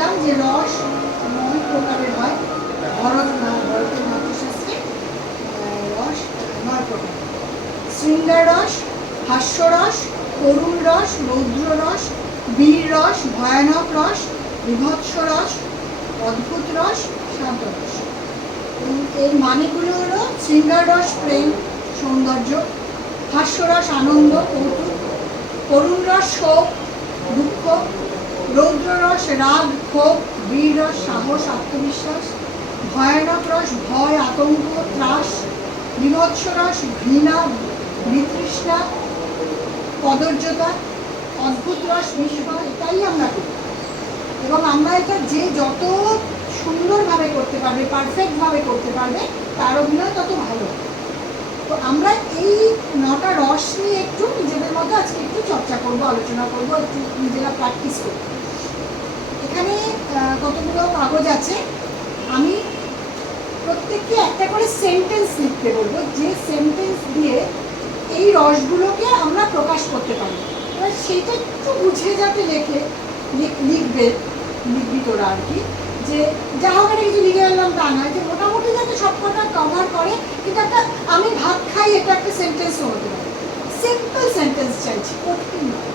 বলেছিলাম যে রস 9 প্রকারের হয়। ভরতের নাট্যশাস্ত্রে রস 9 প্রকার। শৃঙ্গার রস, হাস্যরস, করুণ রস, রৌদ্র রস, বীর রস, ভয়ানক রস, বিভৎস রস, অদ্ভুত রস, শান্ত রস। এর মানেগুলো হলো শৃঙ্গার রস প্রেম সৌন্দর্য, হাস্যরস আনন্দ কৌতুক, করুণ রস শোক দুঃখ, রৌদ্র রস রাগ ক্ষোভ, বীর রস সাহস আত্মবিশ্বাস, ভয়ানক রস ভয় আতঙ্ক ত্রাস, বিভৎস রস ঘৃণা বিতৃষ্ণা কদর্যতা, অদ্ভুত রস বিস্ময়। এটাই আমরা করি এবং আমরা এটা যে যত সুন্দরভাবে করতে পারবে, পারফেক্টভাবে করতে পারবে, তার অভিনয় তত ভালো। তো আমরা এই 9টা রস নিয়ে একটু নিজেদের মধ্যে আজকে একটু চর্চা করবো, আলোচনা করবো, একটু নিজেরা প্র্যাকটিস করবো। এখানে কতগুলো কাগজ আছে, আমি প্রত্যেককে একটা করে সেন্টেন্স লিখতে বলবো, যে সেন্টেন্স দিয়ে এই রসগুলোকে আমরা প্রকাশ করতে পারি। এবার সেইটা একটু বুঝে যাতে লিখবি তোরা আর কি, যে যা হোক একটা কিছু লিখে এলাম তা নয়, যে মোটামুটি যাতে সব কটা কভার করে। কিন্তু একটা আমি ভাত খাই এটা একটা সেন্টেন্সও হতে পারে। সিম্পল সেন্টেন্স চাইছি, কঠিন নয়।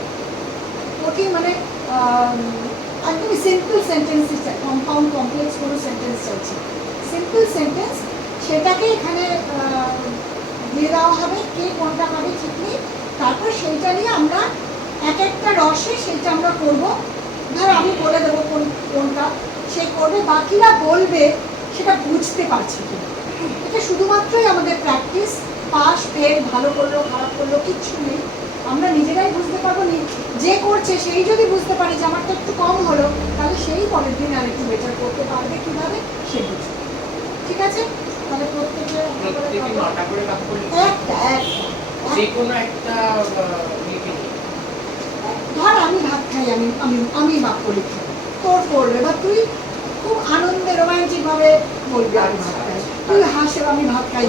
কঠিন মানে একদমই সিম্পল সেন্টেন্স চাই, কম্পাউন্ড কমপ্লেক্স কোনো সেন্টেন্স চাইছি। সিম্পল সেন্টেন্স, সেটাকে এখানে দিয়ে দেওয়া হবে, কে কোনটা পাবে ঠিক নেই। তারপর সেইটা নিয়ে আমরা এক একটা রসে সেইটা আমরা করবো। ধর আমি বলে দেবো কোনটা, সে করবে, বাকিরা বলবে সেটা বুঝতে পারছে কি। এটা শুধুমাত্রই আমাদের প্র্যাকটিস, পাস ফেল, ভালো করলো খারাপ করলো কিচ্ছু নেই, আমরা নিজেরাই বুঝতে পারবো। যে করছে সেই যদি বুঝতে পারে যে আমারটা একটু কম হলো, তাহলে সেই পরের দিন আর একটু বেটার করতে পারবে কিভাবে সে বুঝবে। ঠিক আছে, তাহলে প্রত্যেকে ধর আমি ভাত খাই, আমি বাক্য লিখি, তোর করবে, বা তুই খুব আনন্দে রোমান্টিক ভাবে বলবি আমি ভাত খাই, তুই হাসে আমি ভাত খাই,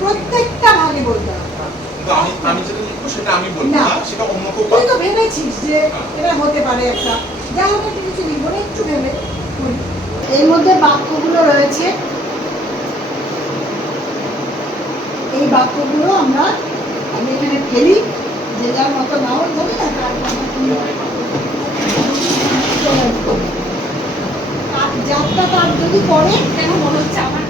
প্রত্যেকটা ভাগে বলতে হবে। তুই তো ভেবেছিস যে এটা হতে পারে একটা, যা হোক একটু কিছু লিখবো না, একটু ভেবে। এর মধ্যে বাক্যগুলো রয়েছে, এই বাক্যগুলো আমি এখানে ফেলি, যে যার মতো নাও যাবে না, যাত্রা তার যদি পড়ে কেন মনে হচ্ছে আমার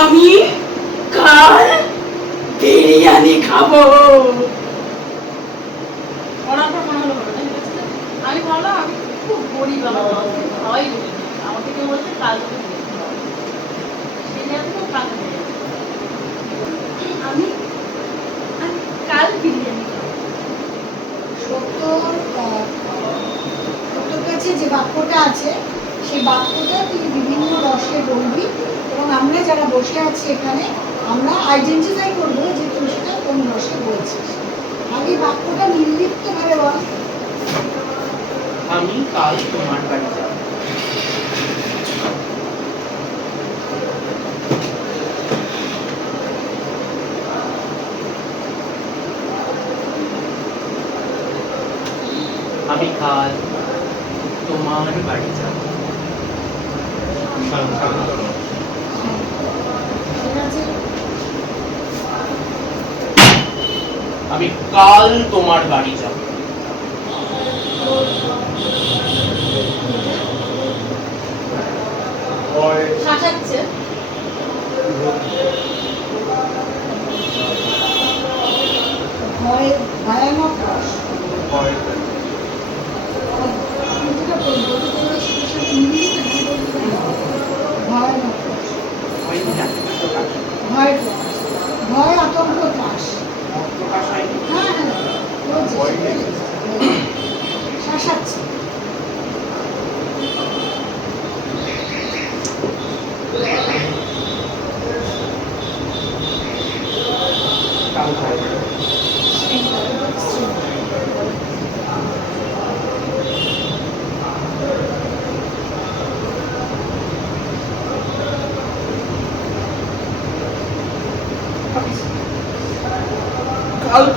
আমি কাল বিরিয়ানি খাবো। আমি ভালো, আমি খুব গরিব, খাওয়াই আমাকে কেউ বলছে কাল আমি কাল বিরিয়ানি খাবো। সত্যর কাছে যে বাক্যটা আছে সেই বাক্যটা তুই বিভিন্ন রসে বলবি, এবং আমরা যারা বসে আছি এখানে আমরা আইডেন্টিফাই করবো যে তুই সেটা কোন রসে বলছিস। আগে বাক্যটা নির্লিপ্তভাবে বল। আমি কাল তোমার বাড়ি যাব। আমি কাল তোমার বাড়ি যাব। আমি কাল তোমার বাড়ি যাব। শাসাচ্ছে, ভয়ানক রস, ভয় আতঙ্ক ত্রাস, শাসাচ্ছে,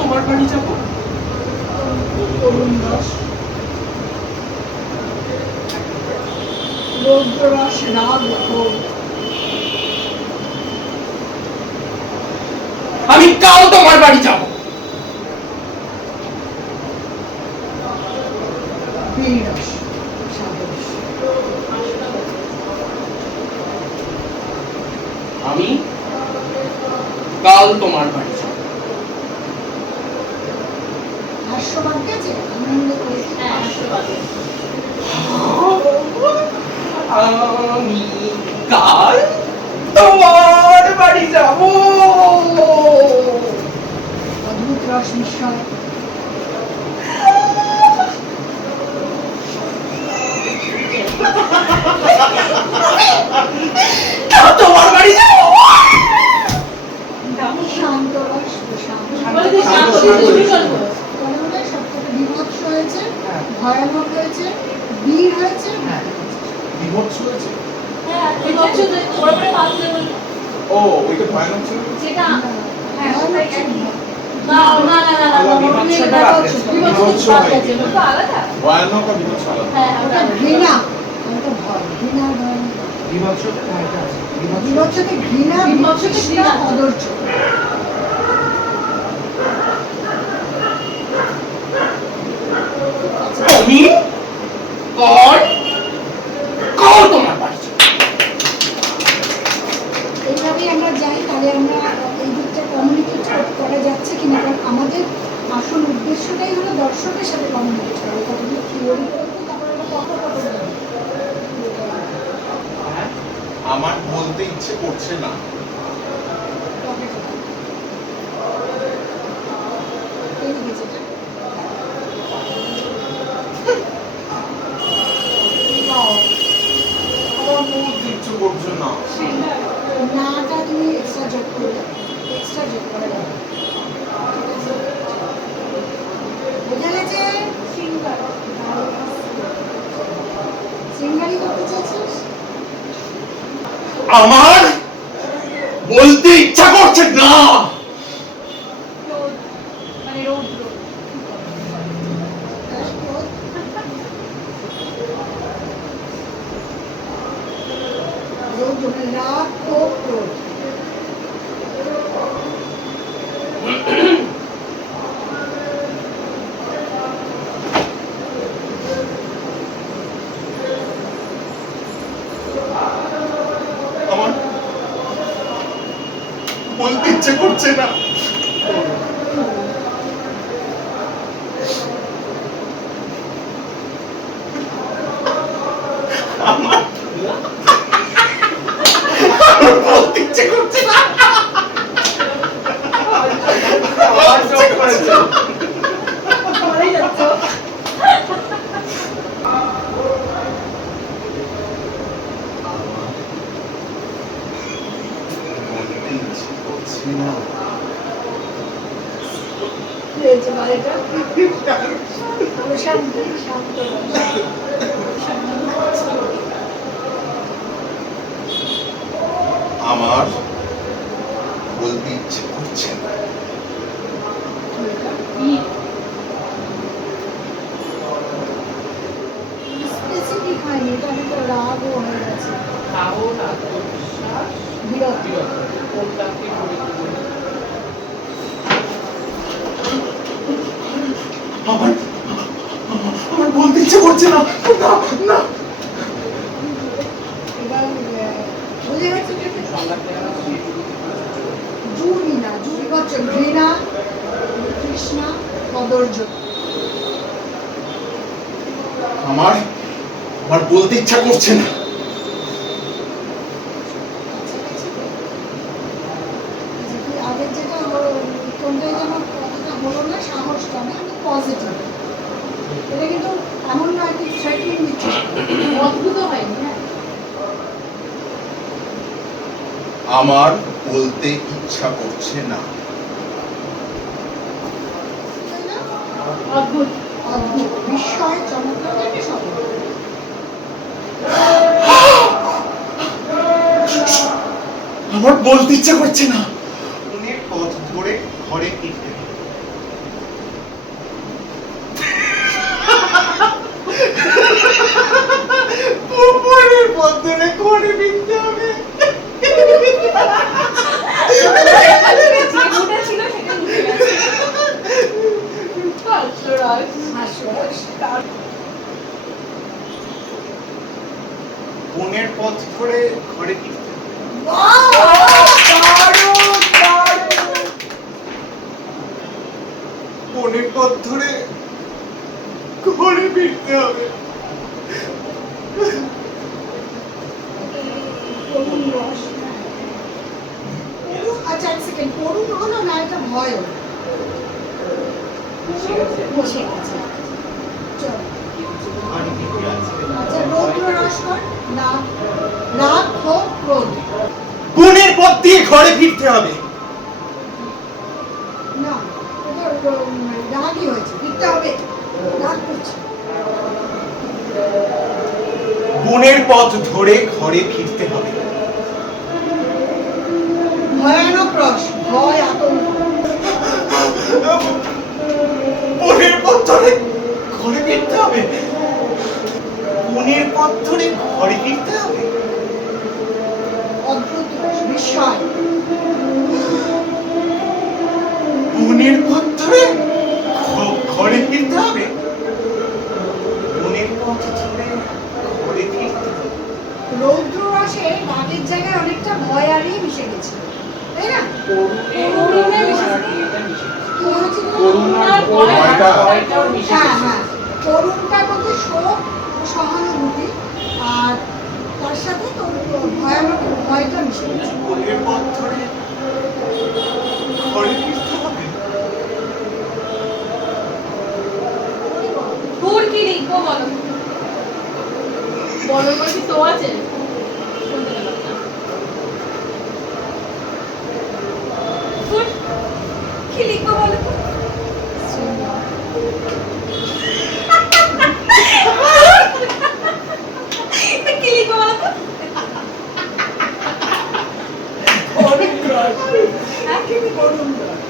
তোমার বাড়ি যাব তরুণ রস, রৌদ্র রস, রাগ, ক্ষোভ, আমি কাল তোমার বাড়ি যাব বীর রস, সাহস, আমি কাল তোমার বাড়ি যাব হাস্যবাদ গেছে, আনন্দ করেছে, হ্যাঁ আশীর্বাদ। আমি কাল তোমার বাড়ি যাব অদ্ভুত রস মিশ্রণ, কাল তোমার বাড়ি যাব শান্ত রস, শান্ত, বলে তুই শান্ত দিতে বিকল্প। মনে সবথেকে বিভৎস হয়েছে, ভয়ানক হয়েছে, বীর হয়েছে, বিভৎস হয়েছে। হ্যাঁ ঠিক আছে তুই ওরা পরে পাস লেভেল ও ওইটা ভয়ানক ছিল। যেটা হ্যাঁ ভয়ানক ওটাই ছিল। একই। না না না না না বিভৎসটা বাদ গেছে। বিভৎস বাদ গেছে ওটা আলাদা। ভয়ানক আর বিভৎস আলাদা। হ্যাঁ ওটা ওটা ঘৃণা, ওটা ভয়, ঘৃণা, ভয়ানক। বিভৎসতা ভয়টা আছে বিভৎসতে ঘৃণা, বিভৎসতে বিতৃষ্ণা, ঘৃণা। অধৈর্য। আমি কাল কাল তোমার বাড়ি যাব এইভাবেই আমরা যাই, তাহলে আমরা এই দিকটা কমিউনিকেট করা যাচ্ছে কিনা, কারণ আমাদের আসল উদ্দেশ্যটাই হলো দর্শকের সাথে কমিউনিকেট করা, কতগুলো থিওরি করবো, তারপরে আমরা কথা বলবো। আমার বলতে ইচ্ছে করছে না। আমার বলতে ইচ্ছে করছে না। নাটা তুমি এক্সট্রা যোগ করলে, এক্সট্রা যোগ করা যাবে। বোঝা গেছে? সিঙ্গারি করতে চাইছিস? আমার বলতে ইচ্ছা করছে না। মানে রৌদ্র রাগ, ক্ষোভ, ক্রোধ। আমার বলতে ইচ্ছে করছে না। আমার বলতে ইচ্ছে করছে না। করেই যাচ্ছে বলতে ইচ্ছে করছে না। কি হয়েছে বাড়িটা? প্রশান্তি, শান্ত আমার বলতে ইচ্ছে করছে না। স্পেসিফিক হয়নি, এটা অনেকটা রাগও হয়ে গেছে, কারণ আত্মবিশ্বাস বিরক্তি। কোনটাকে জড়িত করে আমার আমার বলতে ইচ্ছে করছে না। না না। এবার বোঝা গেছে যে সংলাপে জুড়ি না, জুড়ি হচ্ছে ঘৃণা, তৃষ্ণা, অধৈর্য। আমার আমার বলতে ইচ্ছা করছে না। আগের যেটা কোনটাই যেন কথাটা হলো না, সাহসটা না, পজিটিভ। এটা কিন্তু এমন নয় কি থ্রেটিং দিচ্ছে, অদ্ভুত হয়নি হ্যাঁ আমার বলতে ইচ্ছা করছে না। তাই না? অদ্ভুত অদ্ভুত, বিস্ময়, চমৎকার একটা শব্দ। আমার বলতে ইচ্ছে করছে না। অনেক পথ ধরে ঘরে ফিরতে বনের পথ ধরে ঘরে ফিরতে হবে। বনের পথ ধরে ঘরে ফিরতে হবে। করুণ রস। আচ্ছা এক সেকেন্ড, করুণ হলো না এটা ভয় হলো? ঠিক আছে বসে গেছে। চল। ঘরে ফিরতে আছে আচ্ছা রৌদ্র রস কর। না, রাগ, ক্ষোভ, ক্রোধ। বনের পথ দিয়ে ঘরে ফিরতে হবে। না, এটা রাগই হয়েছে, ফিরতে হবে, রাগ করছে। বনের পথ ধরে ঘরে ফিরতে হবে। ভয়ানক রস, ভয়, আতঙ্ক। বনের পথ ধরে ঘরে ফিরতে হবে। বনের পথ ধরে ঘরে ফিরতে হবে। অদ্ভুত রস, বিস্ময়। বনের পথ ধরে ঘরে ফিরতে হবে। বনের পথ ধরে ঘরে ফিরতে হবে। রৌদ্র রসে রাগের জায়গায় অনেকটা ভয় আরই মিশে গেছে, তাই না? করুণে মিশে আর এটা মিশে গেছে। কি হয়েছিল? করুণার ভয়টা ভয়। ভয়টাও মিশে হ্যাঁ গেছে। হ্যাঁ, করুণটার মধ্যে শোক ও সহানুভূতি, আর তার সাথে তোর ভয়ানক ভয়টা মিশে গেছে। বনের পথ ধরে ঘরে ফিরতে হবে। তোর কি লিখবো বলো? বলো বলে কি তো আছে? শুনতে পেলাম না। তোর কি লিখবো বলো তো? কি লিখবো বলো তো? করুণ রস, হ্যাঁ? করুণ রস।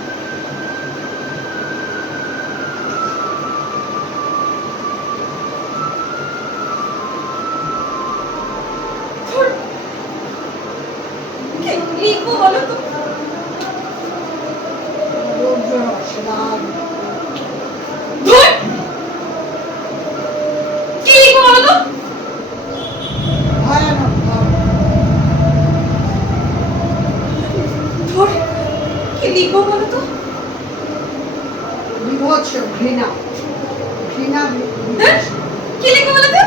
তোর কি লিখবো বলো তো? রৌদ্র রস, রাগ। ধুর! কি লিখবো বলো তো? ভয়ানক ভয়। ধুর! কি লিখবো বলো তো? বিভৎস, ঘৃণা, ঘৃণা, ধুর! কি লিখবো বলো তো?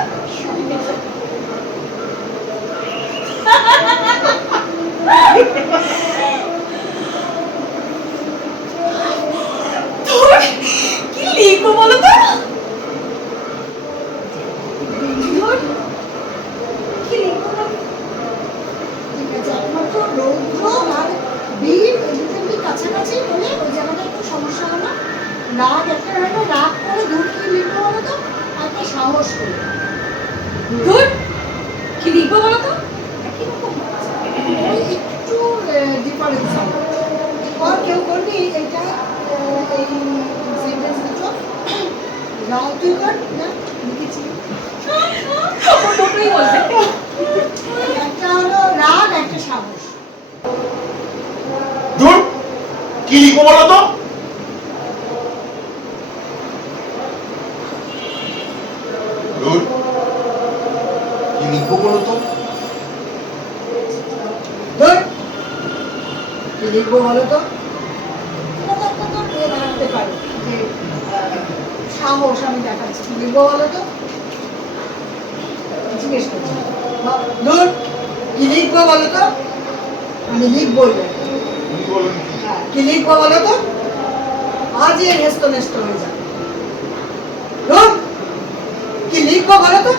ধুর! কি লিখবো বলো তো? ধুর! কি লিখবো বলো তো? ঠিক আছে, একমাত্র রৌদ্র আর বীর দুটোই কাছাকাছি বলে ওই জায়গাটা একটু সমস্যা হলো। রাগ একটা হলো, রাগ করে দূর কি লিখবো বলো তো? একটা সাহস করে। ধুর! কি লিখবো বলো তো? একই রকম আছে। ওই একটু ডিফারেন্স হবে। আর কেউ করবি এটা, এই সেন্টেন্স দুটো? রাগ তুই কর না, লিখেছি। আমার দুটোই বলবে। একটা হলো রাগ, একটা সাহস। ধুর, কি লিখবো বলো তো? ধুর, কি লিখবো বলো তো? ধর, কি লিখবো বলো তো? এটা তো একটা তোর দেখাতে পারো যে সাহস আমি দেখাচ্ছি। কি লিখবো বলো তো? জিজ্ঞেস করছি। ধর, কি লিখবো বলো তো? আমি লিখবোই না। তুমি বলেন হ্যাঁ, কি লিখবো বলো তো? আজই হেস্ত নেস্ত হয়ে যাবে। ধর, কি লিখবো বলো তো?